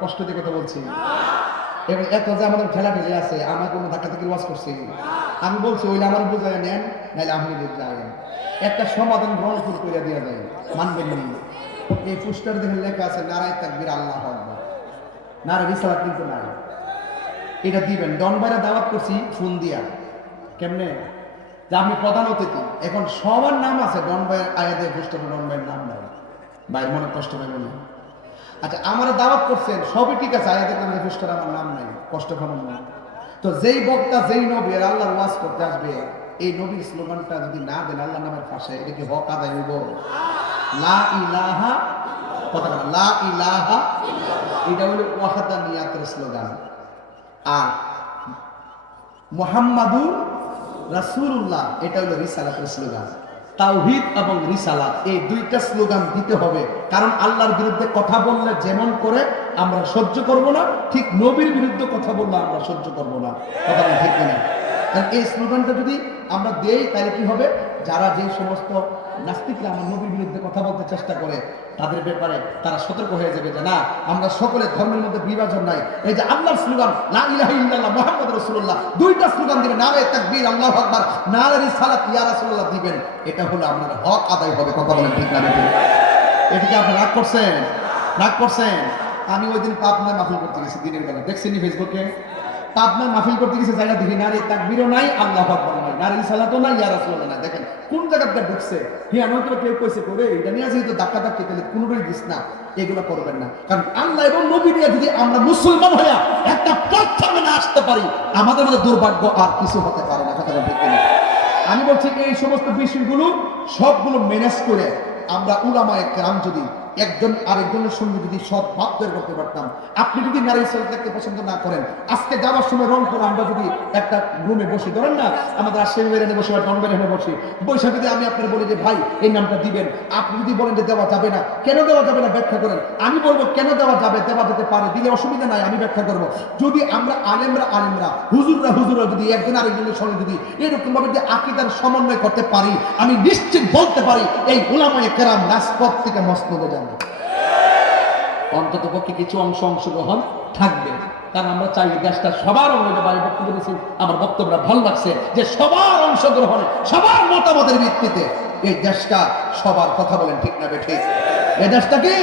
কষ্ট দিয়ে কথা বলছি। এবং এত যে আমাদের ঠেলা ঠেলে আছে, আমার কোনো ধাক্কা থেকে ওয়াজ করছি আমি বলছি, ওইলে আমার বুঝাই নেন নাহলে আপনি যাবেন একটা সমাধান রংপুর করে দেওয়া যায় মানবেন নি? এই পোস্টার দেখে লেখা আছে, নারায় তাকবির আল্লাহ আকবার। নারা রিসালাত কিন্তু নাই। এটা দিবেন। ডন বাইরে দাওয়াত করছি ফোন দিয়া। কেমনে? যে আমি প্রধান অতিথি। এখন সবার নাম আছে ডন ভাইয়ের আয়াতে পোস্টারে, ডন ভাইয়ের নাম নাই। ভাইয়ের মনে কষ্ট পাইব না আচ্ছা আমার দাওয়াত করছেন, সবই ঠিক আছে, আয়াতের নামে পোস্টারে আমার নাম নাই, কষ্ট পাবেন না। তো যেই বক্তা, যেই নবী আর আল্লাহর ওয়াজ করতে আসবে, এই নবীর স্লোগানটা যদি না দেন আল্লাহ নামের পাশে এটা কি হক আদায় হইব? লা ইলাহা, কথা লা ইলাহা, এটা হলো ওয়াহাদানিয়াতের স্লোগান। আর মোহাম্মাদুর রাসূলুল্লাহ, এটা হলো রিসালাতের স্লোগান। তাওহীদ এবং রিসালাত, এই দুইটা স্লোগান দিতে হবে। কারণ আল্লাহর বিরুদ্ধে কথা বললে যেমন করে আমরা সহ্য করব না, ঠিক নবীর বিরুদ্ধে কথা বললে আমরা সহ্য করব না। কথা ঠিক না কারণ এই স্লোগানটা যদি আমরা দেই, তাহলে কি হবে? যারা যে সমস্ত নাস্তিকরা আমার নবীর বিরুদ্ধে কথা বলতে চেষ্টা করে, তাদের ব্যাপারে তারা সতর্ক হয়ে যাবে যে না, আমরা সকলে ধর্মের মধ্যে বিভাজন নাই। এই যে আল্লাহর স্লোগান না ইলাহা ইল্লাল্লাহ মুহাম্মদ রাসূলুল্লাহ, দুইটা স্লোগান দিবেন নারে তাকবীর, আল্লাহু আকবার, নারে রিসালাত, ইয়া রাসূলুল্লাহ দিবেন। এটা হলো আপনার হক আদায় হবে, কথা বলেন ঠিক না এটাকে আপনি রাগ করছেন? রাগ করছেন? আমি ওই দিন পাবনায় মাহফিল করতে গেছি দিনের বেলা। দেখছেন ফেসবুকে পাবনায় মাহফিল করতে গেছে, জায়গা দেখি নারী তাকবীরও নাই, আল্লাহ আকবার নাই। নারী সালাতও নাই, ইয়া রাসূলুল্লাহ নাই। দেখেন, কোন জায়গাটা ঢুকছে? হ্যাঁ আমি তো কেউ কইছে করে এটা নিয়ে যেহেতু ধাক্কা ধাক্কি তাহলে কোনোটাই দিস না, এগুলো করবেন না। কারণ আল্লাহ এবং নবী নিয়ে যদি আমরা মুসলমান হইয়া একটা প্ল্যাটফর্মে না আসতে পারি, আমাদের মধ্যে দুর্ভাগ্য আর কিছু হতে পারে না ঠিক না আমি বলছি, এই সমস্ত বিষয়গুলো সবগুলো ম্যানেজ করে আমরা উলামায়ে কেরাম যদি একজন আরেকজনের সঙ্গে যদি সৎ ভাব তৈরি করতে পারতাম। আপনি যদি নারী সেল দেখতে পছন্দ না করেন, আজকে যাওয়ার সময় রংপুর আমরা যদি একটা রুমে বসি, ধরেন না, আমাদের আশের বেরেনে বসে বা টনবের এনে বসি, বৈশা যদি আমি আপনার বলি যে, ভাই, এই নামটা দিবেন। আপনি যদি বলেন যে, দেওয়া যাবে না। কেন দেওয়া যাবে না ব্যাখ্যা করেন? আমি বলব, কেন দেওয়া যাবে? দেওয়া যেতে পারে, দিলে অসুবিধা নাই, আমি ব্যাখ্যা করব। যদি আমরা আলেমরা আলেমরা, হুজুররা হুজুররা যদি একজন আরেকজনের সঙ্গে যদি এরকম ভাবে যে আকিদার সমন্বয় করতে পারি, আমি নিশ্চিত বলতে পারি, এই গোলামায় কেরাম রাজপথ থেকে মসনদে যাবে অন্তত পক্ষে কিছু অংশ অংশগ্রহণ থাকবে। কারণ আমরা চাই দেশটা সবার বাড়ি বক্তব্য দিয়েছি আমার বক্তব্যটা ভালো লাগছে যে সবার অংশগ্রহণে, সবার মতামতের ভিত্তিতে এই দেশটা সবার কথা বলেন ঠিক না বেঠে এই দেশটা কি?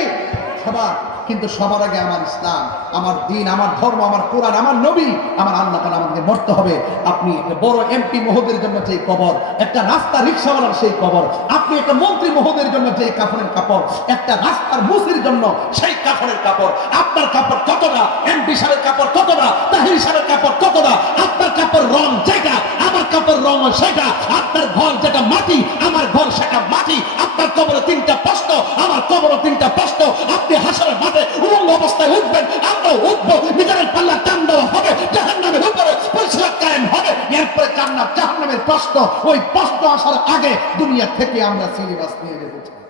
সবার কিন্তু সবার আগে আমার ইসলাম, আমার দিন, আমার ধর্ম, আমার কোরআন, আমার নবী, আমার আল্লাহ তাআলা আমাদেরকে মরতে হবে। আপনি একটা বড় এমপি মহোদয়ের জন্য যে কবর, একটা রাস্তা রিক্সাওয়ালার সেই কবর, আপনি একটা মন্ত্রী মহোদয়ের জন্য যে কাপড়ের কাপড়, একটা রাস্তার মুসির জন্য সেই কাপড়ের কাপড়। আপনার কাপড় কতটা? এমপি সাহেবের কাপড় কতটা? তাহির সাহেবের কাপড় কতটা? আপনার কাপড় রং যেটা, আমার কাপড় রং সেটা, আপনার ঘর যেটা মাটি, আমার ঘর সেটা মাটি, আপনার কবরে তিনটা প্রশ্ন, আমার কবরে তিনটা প্রশ্ন, আপনি হাসরের মাঠে উলঙ্গ অবস্থায় উঠবেন আমরা উঠবো নিজের পাল্লা টান দেওয়া হবে জাহান নামের উপরে পরিষ্কার কায়েম হবে এরপরে কান্না জাহান নামের প্রশ্ন ওই প্রশ্ন আসার আগে দুনিয়া থেকে আমরা সিলেবাস নিয়ে যেতে চাই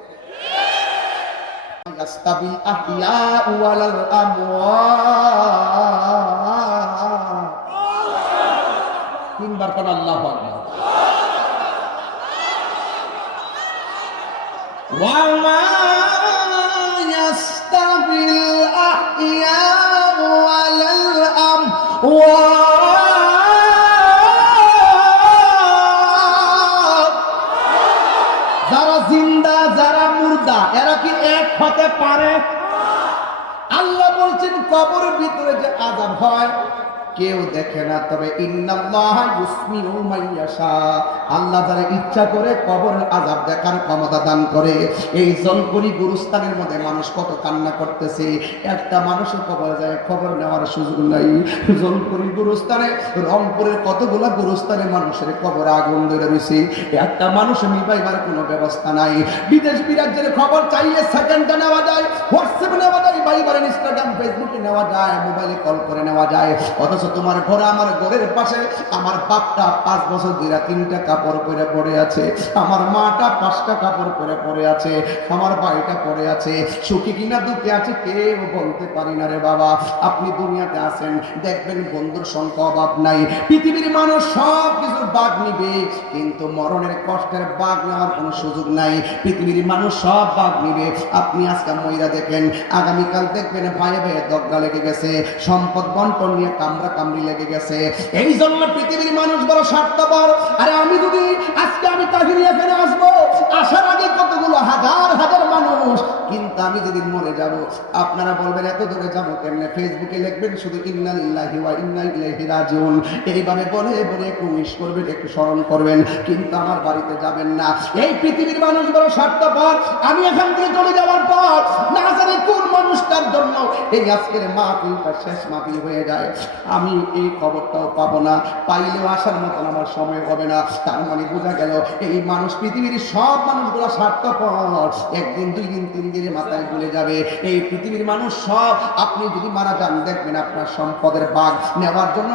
يستوي الأحياء ولا الأموات তিনবার কোন আল্লাহ আকবার وما يستوي الأحياء ولا الأموات যারা জিন্দা, যারা মুর্দা, এরা কি এক হতে পারে? আল্লাহ বলছেন কবরের ভিতরে যে আজাব হয় কেউ দেখে না, তবে আল্লাহ যারা ইচ্ছা করে কবরের আজাব দেখার ক্ষমতা দান করে, এই জলপুরি গুরুস্থানের মধ্যে মানুষ কত কান্না করতেছে। একটা মানুষের কবর যায়, খবর নেওয়ার সুযোগ নাই। জলপুরি গুরুস্থানে, রংপুরের কতগুলা গুরুস্থানে মানুষের কবরে আগুন ধরে রয়েছে। একটা মানুষ নিবাইবার কোনো ব্যবস্থা নাই। বিদেশ বিরাজ্যের খবর চাইলে সেকেন্ডে নেওয়া যায় হোয়াটসঅ্যাপে নেওয়া যায় বাইবার ইনস্টাগ্রাম ফেসবুকে নেওয়া যায় মোবাইলে কল করে নেওয়া যায়। অথচ তোমার ঘরে আমার ঘরের পাশে, আমার বাপটা পাঁচ বছর ধরে তিনটা কাপড় পরে পড়ে আছে, আমার মাটা পাঁচটা কাপড় পরে পড়ে আছে, আমার বাড়িটা পড়ে আছে, সুখী কিনা দুঃখে আছে কেউ বলতে পারি না রে বাবা। আপনি দুনিয়াতে আছেন, দেখবেন বন্ধুর সংখ্যা অভাব নাই, পৃথিবীর মানুষ সব কিছুর বাঘ নিবে, কিন্তু মরণের কষ্টের বাঘ নেওয়ার কোনো সুযোগ নাই, পৃথিবীর মানুষ সব বাঘ নিবে। আপনি আজকে মহিলা দেখেন, আগামীকাল দেখবেন ভাই ভাই দগ্গা লেগে গেছে, সম্পদ বন্টন নিয়ে কামড়া কামড়ি লেগে গেছে। এই জন্য পৃথিবীর মানুষ বড় স্বার্থপর। আরে আমি যদি আজকে আমি তাহিরি এখানে আসব, আসার আগে হাজার হাজার মানুষ। কিন্তু আমি যদি মরে যাব, আপনারা বলবেন, এত দূরে যাব কেমনে? ফেসবুকে লিখবেন শুধু ইন্না লিল্লাহি ওয়া ইন্না ইলাইহি রাজিউন। এইভাবে বলে বলে একটু উইশ করবেন, একটু স্মরণ করবেন, কিন্তু আমার বাড়িতে যাবেন না। এই পৃথিবীর মানুষ বড় স্বার্থপর। আমি এখান থেকে চলে যাওয়ার পর, না জানি কোন মানুষটার জন্য এই আজকের মাহফিলটা শেষ মাহফিল হয়ে যায়। আমি এই খবরটাও পাবো না। পাইলেও আসার মতন আমার সময় হবে না। তার মানে বোঝা গেল, এই মানুষ, পৃথিবীর সব মানুষগুলো স্বার্থপর। একদিন দুই দিন তিন দিনের মাথায় যাবে। এই পৃথিবীর মানুষ সব, আপনি যদি মারা যান, দেখবেন আপনার সম্পদের বাঘ নেওয়ার জন্য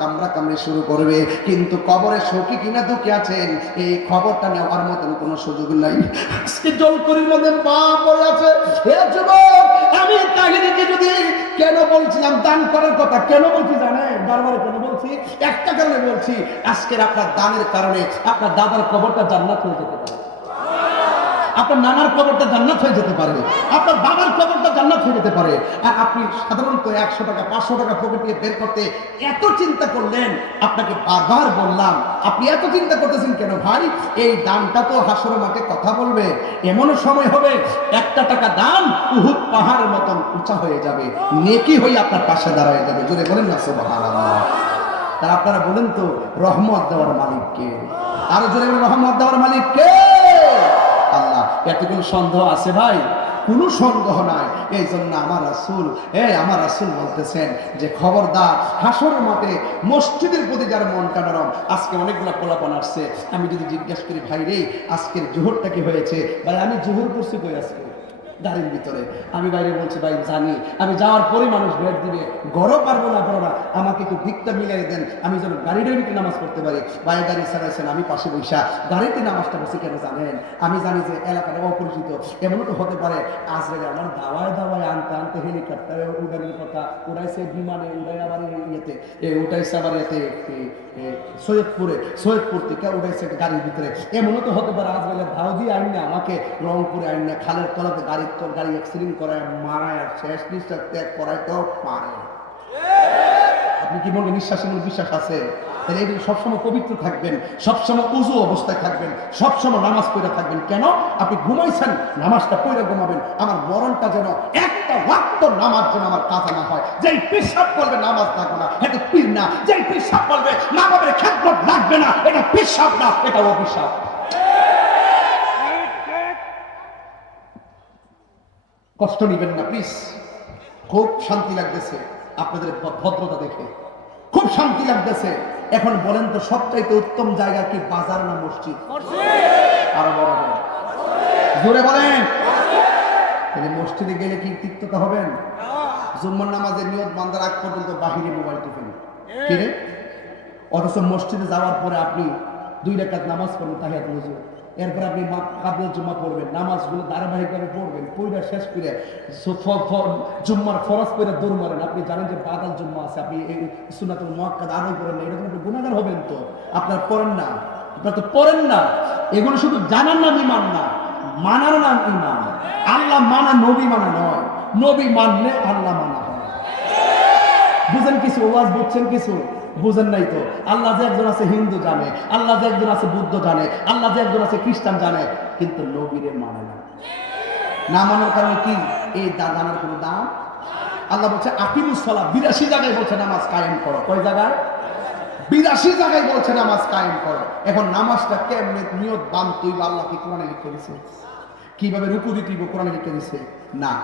কামড়া কামড়ে শুরু করবে। কিন্তু কবরে সখী কিনা আছেন, এই খবরটা নেওয়ার মতন কোনো সুযোগ নাই। আজকে মধ্যে মা পড়ে আছে। হে যুবক, আমি কাহিনীকে যদি কেন বলছিলাম, দান করার কথা কেন বলছি বারবার কেন বলছি? একটা কারণে বলছি, আজকের আপনার দানের কারণে আপনার দাদার কবরটা জান্নাত হয়ে যেতে পারে। আপনার নানার কবরটা জান্নাত হয়ে যেতে পারে, আপনার বাবার কবরটা জান্নাত হয়ে যেতে পারে। আর আপনি সাধারণত একশো টাকা, পাঁচশো টাকা পকেট বের করতে এত চিন্তা করলেন, আপনাকে বারবার বললাম, আপনি এত চিন্তা করতেছেন কেন ভাই? এই দানটা তো হাসর মাকে কথা বলবে এমন সময় হবে, একটা টাকা দান উহুদ পাহাড়ের মতন উঁচা হয়ে যাবে, নেকি হয়ে আপনার পাশে দাঁড়ায় যাবে। জোরে বলেন না, সুবহানাল্লাহ। তা আপনারা বলেন তো, রহমত দেওয়ার মালিক কে? আরও জোরে রহমত দেওয়ার মালিক কে? আল্লাহ। কোনো সন্দেহ আছে ভাই? কোনো সন্দেহ নাই। এই জন্য আমার আসুল এই আমার রাসুল বলতেছেন যে, খবরদার হাসর মতে মসজিদের প্রতি যার মনটা নরম, আজকে অনেকগুলো কলাপন আসছে। আমি যদি জিজ্ঞেস করি, ভাই রে, আজকের জোহরটা কি হয়েছে? ভাই, আমি জোহর করছি কই আজকে? গাড়ির ভিতরে। আমি বাইরে বলছি, ভাই, জানি। আমি যাওয়ার পরে মানুষ ভেট দিবে। গড়ও পারব না না আমাকে একটু দিকটা মিলিয়ে দেন। আমি যেন গাড়িটার ভিতরে নামাজ পড়তে পারি। বাইরে গাড়ি ছাড়াইছেন, আমি পাশে বৈশা গাড়িতে নামাজটা বসে কেন জানেন? আমি জানি যে এলাকাটা অপরিচিত। এমনও তো হতে পারে আজকে আমার দাওয়ায় দাওয়ায় আনতে আনতে হেলিকপ্টারে উড়ানোর কথা। উড়াইছে বিমানে উড়াই আবার ইয়েতে এ উঠাইছে আবার এতে সৈয়দপুরে। সৈয়দপুর থেকে উঠাইছে গাড়ির ভিতরে। এমনও তো হতে পারে আজকাল ধাও দিয়ে আইন না, আমাকে রংপুরে আইন না, খালের তলাতে গাড়ির তো গাড়ি অ্যাক্সিডেন্ট করায়, মারায় শেষ নিঃশ্বাস ত্যাগ পারে। আপনি কি বিশ্বাস আছে? তাহলে সবসময় পবিত্র থাকবেন, সবসময় উজু অবস্থায় থাকবেন, সবসময় নামাজ পড়ে থাকবেন। কেন? আপনি ঘুমাইছেন, নামাজটা পড়ে ঘুমাবেন। আমার মরণটা যেন একটা ওয়াক্ত নামাজ যেন আমার কাজা না হয়। যেই পেশাব করবে, নামাজ থাকবে না। এটা পীর না। যেই পেশাব করবে বাবার খেদমত লাগবে না। এটা পেশাব না, এটা অভিশাপ। কষ্ট নিবেন না প্লিজ খুব শান্তি লাগতেছে আপনাদের ভদ্রতা দেখে। খুব শান্তি লাগতেছে। এখন বলেন তো সবচাইতে উত্তম জায়গা কি বাজার না মসজিদ? আরও বড় জোরে বলেন। তাহলে মসজিদে গেলে কি তিক্ততা হবেন? জুম্মার নামাজের নিয়ত বান্দার আগ পর্যন্ত বাহিরে মোবাইল টিপেন। কি রে? অথচ মসজিদে যাওয়ার পরে আপনি দুই রেখাত নামাজ পড়বেন তাহিয়াত হুজুর এরপর আপনি কাবুল জুম্মা পড়বেন, নামাজগুলো ধারাবাহিকভাবে পড়বেন পড়বে শেষ করে জুম্মার ফরজ করে দৌড় মারেন। আপনি জানেন যে বাদাল জুম্মা আছে, আপনি এই সুনাতুল মক্কাদ আদায় করেন না, এরকম আপনি গুণাগার হবেন তো। আপনার পড়েন না, আপনার তো পড়েন না। এগুলো শুধু জানার নাম ইমান না, মানার নাম ইমান। আল্লাহ মানা, নবী মানা নয়। নবী মানলে আল্লাহ মানা হয়। বুঝেন কিছু, ওয়াজ বুঝছেন কিছু? বুঝেন নাই তো? আল্লাহ যে একজন আছে হিন্দু জানে, আল্লাহ যে একজন আছে বুদ্ধ জানে, আল্লাহ যে একজন আছে খ্রিস্টান জানে, কিন্তু নবীরে মানে না। না মানার কারণে কি? এই দা- জানার কোনো দাম? আল্লাহ বলছে আকিমুসলা বিরাশি জায়গায় বলছে নামাজ কায়েম করো। কয় জায়গায়? বিরাশি জায়গায় বলছে নামাজ কায়েম করো। এখন নামাজটা কেমনে নিয়ত বান তুই আল্লাহ কি কোরআনে লিখে দিছে? কীভাবে রুকু দিতে কোরআনে লিখে দিছে? না।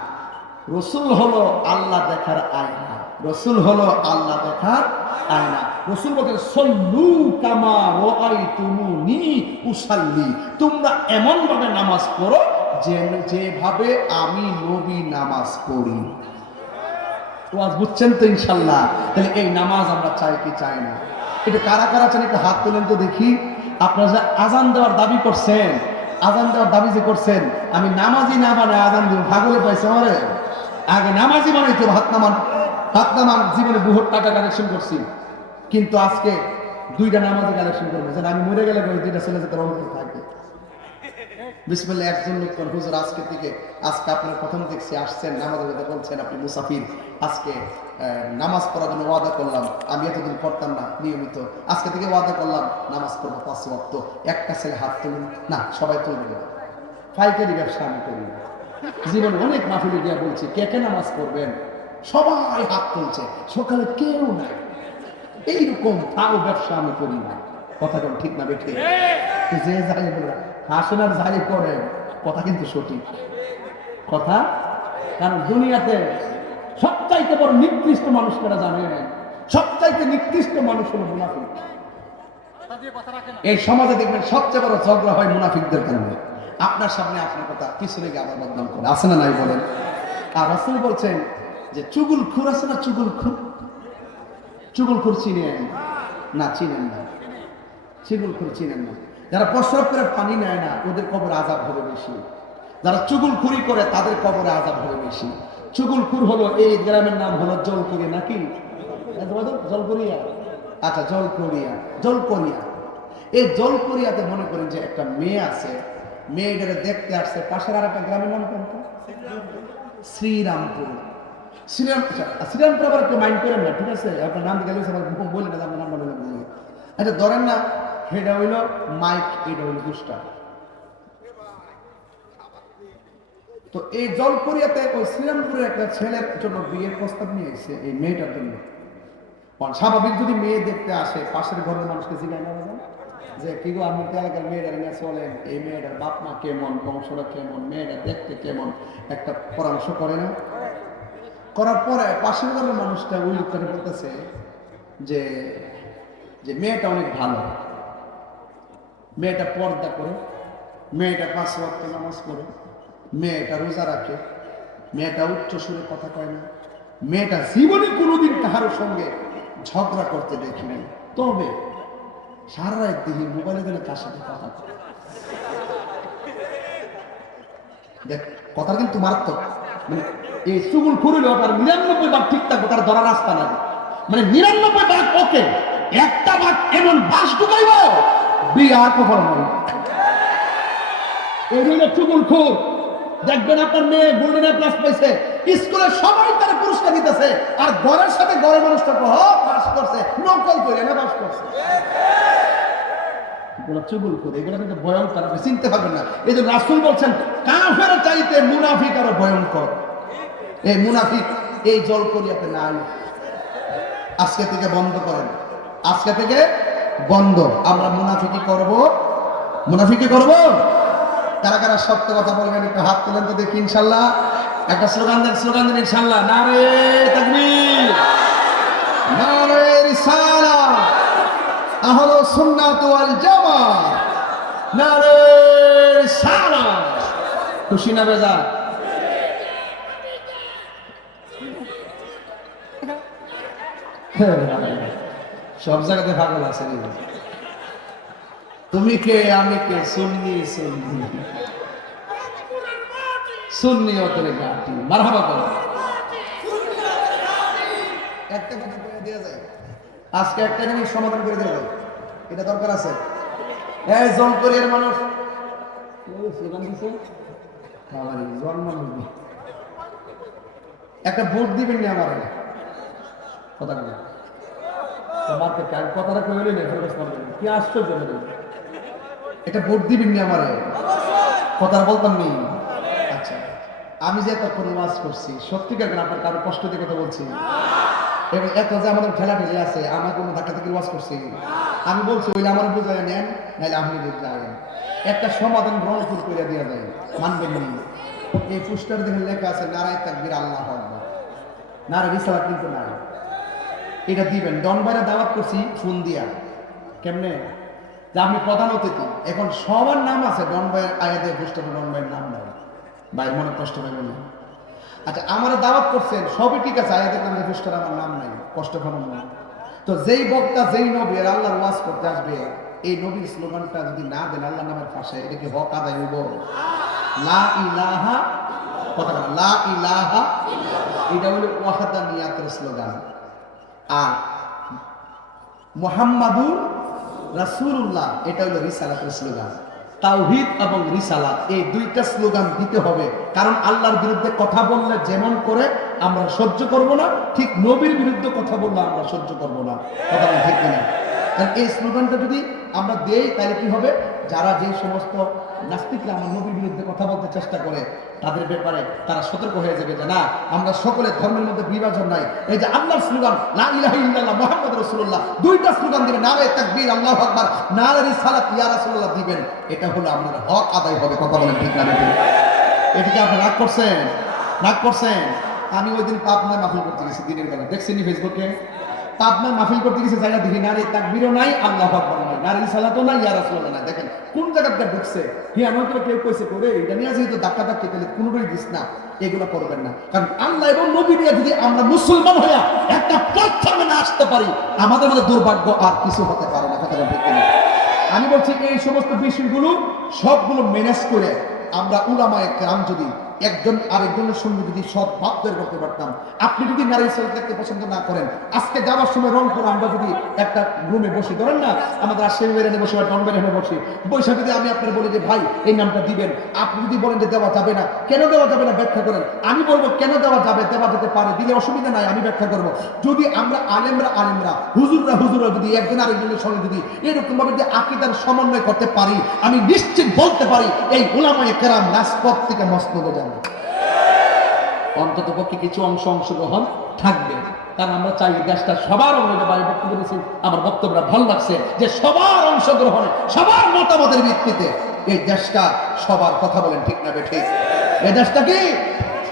রসুল হলো আল্লাহ দেখার আয়না। রসুল হলো আল্লাহ দেখার নামাজ পড়ো যে, যেভাবে আমি নবী নামাজ বুঝছেন তো ইনশাল্লাহ, তাহলে এই নামাজ আমরা চাই কি চাই না? এটা কারা কারা চান একটু হাত তোলেন তো দেখি। আপনারা যে আজান দেওয়ার দাবি করছেন, আজান দেওয়ার দাবি যে করছেন, আমি নামাজি না আজান দিব ভাগলে পাইছে আমারে? আগে নামাজি বানাই তো হাত নামান। জীবনে টাকা কালেকশন করছি। কিন্তু আজকে দুইটা নামাজে কালেকশন করব। যেন আমি মরে গেলে দুইটা ছেলে যাতে রহমত থাকে। বিসমিল্লাহ, একজন লোক হুজুর, আজকে থেকে, আজকে আপনার প্রথম দেখছি, আসছেন, নামাজের কথা বলছেন আপনি মুসাফির। আজকে নামাজ পড়ার জন্য ওয়াদা করলাম। আমি এতদিন পড়তাম না, নিয়মিত। আজকে থেকে ওয়াদা করলাম, নামাজ পড়ব পাঁচ ওয়াক্ত। একটা ছেলে হাত তুলুন। না, সবাই তুলবে না। পাইকারি ব্যবসা আমি করি। জীবনে অনেক মাহফিলে গিয়া বলছি, কে কে নামাজ পড়বেন? সবাই হাত তুলছে। সকালে কেউ নাই। এইরকম তাও ব্যবসা আমি করি না। কথা কোন ঠিক না বেঠে? যে যাই বলে হাসেন আর যাই করেন কথা কিন্তু সঠিক। কথা? কারণ দুনিয়াতে সবচাইতে বড় নিকৃষ্ট মানুষ কারা জানেন সবচাইতে নিকৃষ্ট মানুষ হলো মুনাফিক। এই সমাজে দেখবেন সবচেয়ে বড় ঝগড়া হয় মুনাফিকদের কারণে। আপনার সামনে আপনার কথা পিছনে গিয়ে আবার বদনাম করে। আছে না নাই বলেন? আর রাসূল বলছেন যে চুগুল খুর আছে না চুগুল খুর চুগুল খুর চিনেন? না চিনেন না। চুগুল খুর চিনেন না। যারা প্রস্রাব করে পানি নেয় না, ওদের কবর আজাব হবে বেশি। যারা চুগুল খুরি করে, তাদের কবরে আজাব হবে বেশি। চুগুল খুর হলো, এই গ্রামের নাম হলো জলকুরি নাকি? জলকুরিয়া? আচ্ছা জলকুরিয়া, জলকরিয়া। এই জলকরিয়াতে মনে করেন যে একটা মেয়ে আছে, মেয়েটারে দেখতে আসছে পাশের আর একটা গ্রামের নাম কোনটা? শ্রীরামপুর। আবার একটু মাইন্ড করেন না, ঠিক আছে? আপনার নাম গেলে না আপনার নাম আচ্ছা ধরেন না সেটা হইল মাইক এটা হইল দুষ্টা তো এই জলপরিয়াতে ওই একটা ছেলের জন্য বিয়ের প্রস্তাব নিয়ে এসেছে এই মেয়েটার জন্য। স্বাভাবিক যদি মেয়ে দেখতে আসে, পাশের ঘরের মানুষকে জিজ্ঞাসা করা যে, কি গো তো এলাকার মেয়েটার নিয়ে চলেন। এই মেয়েটার বাপ মা কেমন বংশটা কেমন, মেয়েটা দেখতে কেমন? একটা পরামর্শ করে না। করার পরে পাশের ঘরের মানুষটা ওই লোকটাকে বলতেছে যে যে মেয়েটা অনেক ভালো। মেয়েটা পর্দা করে, মেয়েটা পাঁচ ওয়াক্ত নামাজ পড়ে, মেয়েটা রোজা রাখে, মেয়েটা উচ্চ সুরে কথা কয় না, মেয়েটা জীবনে কোনোদিন কাহার সঙ্গে ঝগড়া করতে দেখি নাই। তবে সারা রাত দেখি মোবাইলে গেলে তার সাথে কথা। দেখ কথা কিন্তু মারাত্মক। মানে এই চুগুল খুঁড়িল তার নিরানব্বই ভাগ ঠিক থাকবে, তার ধরা রাস্তা নাই। মানে নিরানব্বই ভাগ ওকে, একটা ভাগ এমন বাস ঢুকাইব বিয়ে আর কখনো এই চুগুল দেখবেন আপনার মেয়ে গোল্ডেন প্লাস পাইছে সবাই তার পুরস্কার দিতেছে আর ঘরের সাথে ঘরের মানুষটা কহ পাস করছে, নকল করে না পাস করছে। চুগুল কিন্তু ভয়ঙ্কর, আপনি চিনতে পারবেন না। এই যে রাসুল বলছেন, কাফের চাইতে মুনাফিক আরও ভয়ঙ্কর। এই মুনাফিক, এই জল করিয়াতে নাই আজকে থেকে বন্ধ করেন। আজকে থেকে বন্ধ। আমরা মুনাফিকি করব। মুনাফিকি করব? কারা কারা সত্য কথা বলবেন, একটু হাত তোলেন তো দেখি, ইনশাল্লাহ। একটা স্লোগান দেন স্লোগান দেন, ইনশাল্লাহ। নারে তাকবীর। নারে রিসালা। আহলো সুন্নাত ওয়াল জামা নারে রিসালা। খুশি না বেজা সব জায়গাতে পাগল আছে তুমি কে, আমি কে? সুন্নি সুন্নি। সুন্নি অতরে গাটি। মারহাবা করো। একটা কথা দেওয়া যায়। আজকে একটা জিনিস সমাধান করে দেওয়া যায়। এটা দরকার আছে। এই জলকরিয়ার মানুষ। একটা ভোট দিবেন না আমার। কথা বলে মারতে কার কথাটা কইলে না ফেরত মারবে কি আশ্চর্য লাগে এটা ভোট দিবেন না আমারে? কথাটা বলতাম নি? আচ্ছা আমি যে এতক্ষণ ওয়াজ করছি সত্যিকার করে আপনার কারও কষ্ট দিয়ে কথা বলছি? এবং এত যে আমাদের ঠেলা ঠেলে আছে আমার কোনো ধাক্কা থেকে ওয়াজ করছি আমি বলছি ওইলে আমার বুঝাই নেন নাহলে আপনি যাবেন একটা সমাধান গ্রহণ করে দেওয়া যায় মানবেন নি? এই পুস্টার দেখে লেখা আছে নারায় তাকবির আল্লাহ আকবার। নারা রিসালা কিন্তু নাই। এটা দিবেন। ডন বাইরে দাওয়াত করছি ফোন দিয়া। কেমনে? যে আপনি প্রধান অতিথি। এখন সবার নাম আছে ডন ভাইয়ের আয়াতে পুস্তকে ডন ভাইয়ের নাম নাই। ভাই, মনে কষ্ট পাইবে না আচ্ছা আমার দাওয়াত করছেন, সবই ঠিক আছে আয়াতের নামে পুষ্টার আমার নাম নাই। কষ্ট পাবেন না তো যেই বক্তা, যেই নবী আর আল্লাহর ওয়াজ করতে আসবে, এই নবীর স্লোগানটা যদি না দেন আল্লাহ নামের পাশে এটা কি হক আদায় হইব? লা ইলাহা, কথা লা ইলাহা, এটা হলো ওয়াহাদানিয়াতের স্লোগান। আর মোহাম্মাদুর রাসূলুল্লাহ, এটা হলো রিসালাতের স্লোগান। তাওহীদ এবং রিসালাত, এই দুইটা স্লোগান দিতে হবে। কারণ আল্লাহর বিরুদ্ধে কথা বললে যেমন করে আমরা সহ্য করব না, ঠিক নবীর বিরুদ্ধে কথা বললে আমরা সহ্য করব না। কথা ঠিক না কারণ এই স্লোগানটা যদি আমরা দেই, তাহলে কি হবে? যারা যে সমস্ত নাস্তিকরা আমার নবীর বিরুদ্ধে কথা বলতে চেষ্টা করে, তাদের ব্যাপারে তারা সতর্ক হয়ে যাবে যে না, আমরা সকলে ধর্মের মধ্যে বিভাজন নাই। এই যে আল্লাহর স্লোগান, লা ইলাহা ইল্লাল্লাহ মুহাম্মদ রাসূলুল্লাহ, দুইটা স্লোগান দিবেন নারে তাকবীর, আল্লাহু আকবার, নারে রিসালাত, ইয়া রাসূলুল্লাহ দিবেন। এটা হলো আপনার হক আদায় হবে, কথা বলেন ঠিক না এদিকে আপনি রাগ করছেন? রাগ করছেন? আমি ওই দিন পাবনায় মাহফিল করতে গেছি দিনের বেলা। দেখছেন ফেসবুকে পাবনায় মাহফিল করতে গেছে, জায়গা দেখি তাকবিরও নাই, আল্লাহ নাই। নারী নাই দেখেন, কোন জায়গাটা ঢুকছে? হ্যাঁ আমার তো কেউ কইছে করে এটা নিয়ে ধাক্কা কোনোটাই দিস না, এগুলো করবেন না। কারণ আল্লাহ এবং নবী যদি আমরা মুসলমান হইয়া একটা না আসতে পারি, আমাদের মধ্যে দুর্ভাগ্য আর কিছু হতে পারে না কিনা? আমি বলছি, এই সমস্ত বিষয়গুলো সবগুলো ম্যানেজ করে আমরা উলামায়ে কেরাম যদি একজন আরেকজনের সঙ্গে যদি সব ভাব তৈরি করতে পারতাম। আপনি যদি নারী সেল দেখতে পছন্দ না করেন, আজকে যাওয়ার সময় রংপুর আমরা যদি একটা রুমে বসি, ধরেন না, আমাদের আশেম বেরেনে বসে বা টন বেরেনে বসি, বৈশা যদি আমি আপনার বলি যে, ভাই, এই নামটা দিবেন। আপনি যদি বলেন যে, দেওয়া যাবে না। কেন দেওয়া যাবে না ব্যাখ্যা করেন? আমি বলব, কেন দেওয়া যাবে? দেওয়া যেতে পারে, দিলে অসুবিধা নাই, আমি ব্যাখ্যা করব। যদি আমরা আলেমরা আলেমরা, হুজুররা হুজুররা যদি একজন আরেকজনের সঙ্গে যদি এরকম ভাবে যে আকিদার সমন্বয় করতে পারি, আমি নিশ্চিত বলতে পারি, এই ওলামায়ে কেরাম রাজপথ থেকে মস্তবে যাবে অন্তত পক্ষে কিছু অংশ অংশগ্রহণ থাকবে। কারণ আমরা চাই দেশটা সবার বাড়ি বক্তব্য দিয়েছি আমার বক্তব্যটা ভালো লাগছে যে সবার অংশগ্রহণে, সবার মতামতের ভিত্তিতে এই দেশটা সবার কথা বলেন ঠিক না বে ঠিক? এই দেশটা কি?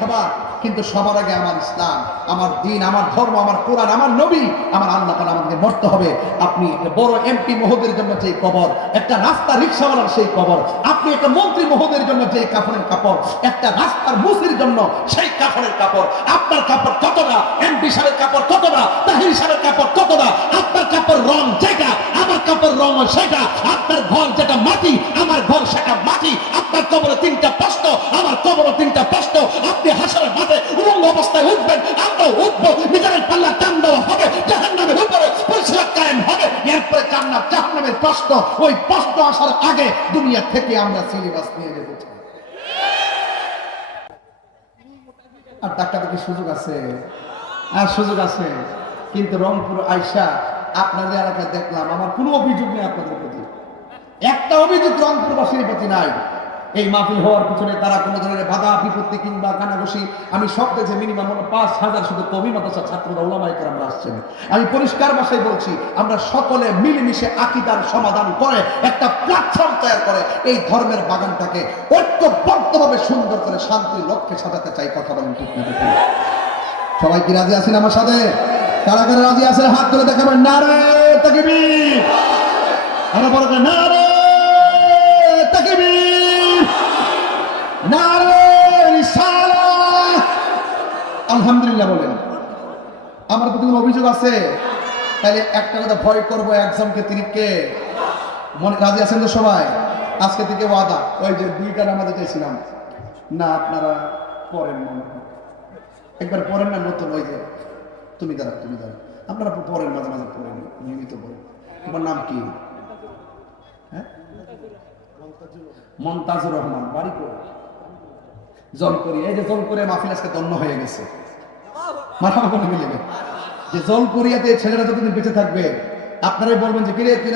সবার কিন্তু সবার আগে আমার ইসলাম, আমার দিন, আমার ধর্ম, আমার কোরআন, আমার নবী, আমার আল্লাহ তাআলা আমাদেরকে মরতে হবে। আপনি একটা বড় এমপি মহোদয়ের জন্য যে কবর, একটা রাস্তা রিক্সাওয়ালার সেই কবর, আপনি একটা মন্ত্রী মহোদয়ের জন্য যে কাপড়ের কাপড়, একটা রাস্তার মুসির জন্য সেই কাপড়ের কাপড়। আপনার কাপড় কতটা? এমপি সাহেবের কাপড় কতটা? তাহির সাহেবের কাপড় কতটা? আপনার কাপড় রং যেটা, আমার কাপড় রং সেটা, আপনার ঘর যেটা মাটি, আমার ঘর সেটা মাটি, আপনার কবরে তিনটা প্রশ্ন, আমার কবরে তিনটা প্রশ্ন, আপনি হাসার উলঙ্গ অবস্থায় উঠবেন, আমরা উঠবো নিজের পাল্লা টান দেওয়া হবে জাহান নামের উপরে কায়েম হবে। এরপরে জাহান নামের ওই আসার আগে দুনিয়া থেকে আমরা সিলেবাস নিয়ে আর সুযোগ আছে? আর সুযোগ আছে। কিন্তু রংপুর আইসা আপনাদের এলাকায় দেখলাম, আমার কোনো অভিযোগ নেই আপনাদের প্রতি। একটা অভিযোগ রংপুরবাসীর প্রতি নাই। এই মাহফিল হওয়ার পিছনে তারা কোনো ধরনের বাধা, বিপত্তি কিংবা কানাঘুষি। আমি সব দেখে মিনিমাম পাঁচ হাজার শুধু কবি মাদ্রাসা ছাত্ররা ওলামাই আমরা আসছেন। আমি পরিষ্কার ভাষায় বলছি, আমরা সকলে মিলেমিশে আকিদার সমাধান করে একটা প্ল্যাটফর্ম তৈরি করে এই ধর্মের বাগানটাকে ঐক্যবদ্ধভাবে সুন্দর করে শান্তির লক্ষ্যে সাজাতে চাই, কথা বলেন ঠিক না সবাই কি রাজি আছেন আমার সাথে? কারা কারা রাজি আছেন? হাত তুলে দেখাবেন। নারে তাকবীর। আরও বড় নারে আলহামদুলিল্লাহ বলেন। আমার প্রতি কোনো অভিযোগ আছে? তাহলে একটা কথা ভয় করব, একজনকে তিরিককে মনে রাজি আছেন তো সবাই? আজকে থেকে ওয়াদা। ওই যে দুইটা নামাজে চাইছিলাম না, আপনারা পড়েন মনে একবার পড়েন না, নতুন ওই যে, তুমি দাঁড়া তুমি দাঁড়া আপনারা পড়েন, মাঝে মাঝে পড়েন, নিয়মিত পড়েন। তোমার নাম কি? হ্যাঁ? মমতাজুর রহমান, বাড়ি করে জল করি এই যে জলকরি মাহফিল আজকে দন্য হয়ে গেছে। মিলেবে যে ছেলেরা যতদিন বেঁচে থাকবে, আপনারাই বলবেন যে, কিরে তুই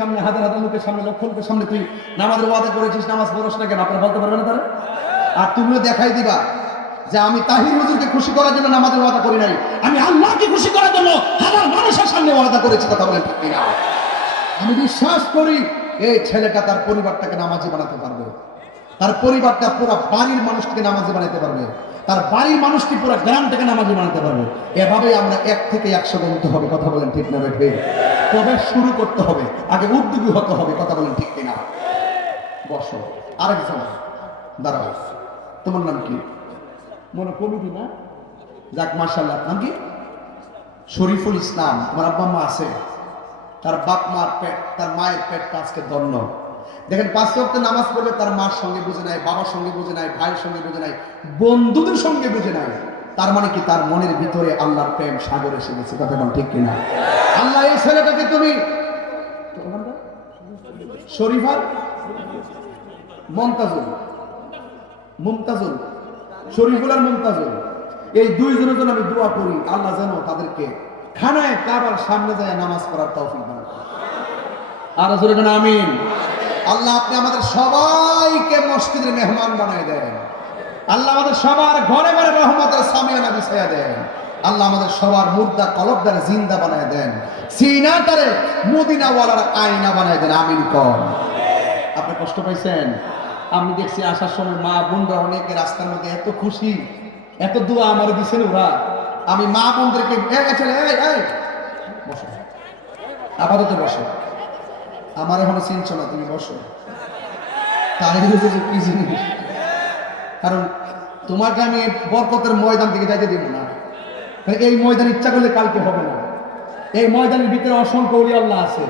সামনে হাজার হাজার লোকের সামনে, লক্ষ লোকের সামনে তুই নামাজের ওয়াদা করেছিস, নামাজ পড়স না কেন? আপনারা বলতে পারবেন না তারা? আর তুমিও দেখাই দিবা যে, আমি তাহির হুজুরকে খুশি করার জন্য নামাজের ওয়াদা করি নাই। আমি আল্লাহকে খুশি করার জন্য হাজার মানুষের সামনে ওয়াদা করেছি, কথা বলেন ঠিক আমি বিশ্বাস করি, এই ছেলেটা তার পরিবারটাকে নামাজি বানাতে পারবে। তার পরিবারটা পুরো বাড়ির মানুষকে নামাজি বানাতে পারবে। তার বাড়ির মানুষকে পুরো গ্রামটাকে নামাজি বানাতে পারবে। এভাবে আমরা এক থেকে একশো গুনতে হবে, কথা বলেন ঠিক না ঠিক তবে শুরু করতে হবে? আগে উদ্যোগী হতে হবে, কথা বলেন ঠিক কিনা? বসো। আরেকজন। দাঁড়াও। তোমার নাম কি? মনে কমিটি না? যাক মার্শাল্লাহ নাম কি? শরীফুল ইসলাম। তোমার আব্বা মা আছে। তার বাপ মার পেট, তার মায়ের পেটটা আজকে ধন্য। দেখেন পাঁচ ওয়াক্ত নামাজ পড়লে তার মার সঙ্গে বুঝে নাই, বাবার সঙ্গে বুঝে নাই, ভাইয়ের সঙ্গে বুঝে নাই, বন্ধুদের সঙ্গে বুঝে নাই। তার মানে কি? তার মনের ভিতরে আল্লাহর প্রেম সাগর এসে গেছে। কথা বল ঠিক কিনা? আল্লাহ এই ছেলেটাকে তুমি শরীফার? মমতাজুল। মুমতাজুল। শরীফুল আর মুমতাজুল। এই দুইজনের জন্য আমি দোয়া করি, আল্লাহ যেন তাদেরকে খানায় কাবার সামনে যায় নামাজ পড়ার তৌফিক দান। আর জোরে আমিন। আল্লাহ আপনি আমাদের সবাইকে মসজিদের মেহমান বানায় দেন। আল্লাহ আমাদের সবার ঘরে ঘরে রহমতের সামিয়ানা বিছাইয়া দেন। আল্লাহ আমাদের সবার মুর্দা কলবদার জিন্দা বানায় দেন। সিনাটারে মদিনাওয়ালার আয়না বানায় দেন। আমিন কর আপনি কষ্ট পাইছেন? আমি দেখছি আসার সময় মা বোনরা অনেকে রাস্তার মধ্যে এত খুশি, এত দোয়া আমার দিছেন ওরা। আমি মা বোনদেরকে আপাতত বসো। আমার এখনও চিনছ না তুমি বসো। বুঝেছ কি জিনিস? কারণ তোমাকে আমি বরকতের ময়দান থেকে যাইতে দিব না। এই ময়দান ইচ্ছা করলে কালকে হবে না। এই ময়দানের ভিতরে অসংখ্য অলি আল্লাহ আছে।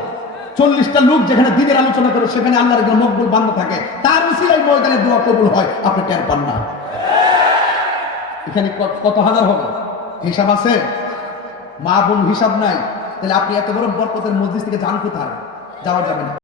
চল্লিশটা লোক যেখানে দিনের আলোচনা করে, সেখানে আল্লাহর একজন মকবুল বান্ধ থাকে। তার এই ময়দানে দোয়া কবুল হয়, আপনি টের পান না। এখানে কত হাজার হবে? হিসাব আছে? মা বোন হিসাব নাই। তাহলে আপনি এত বড় বরকতের মসজিদ থেকে যান কোথায়? যাওয়া যাবে না।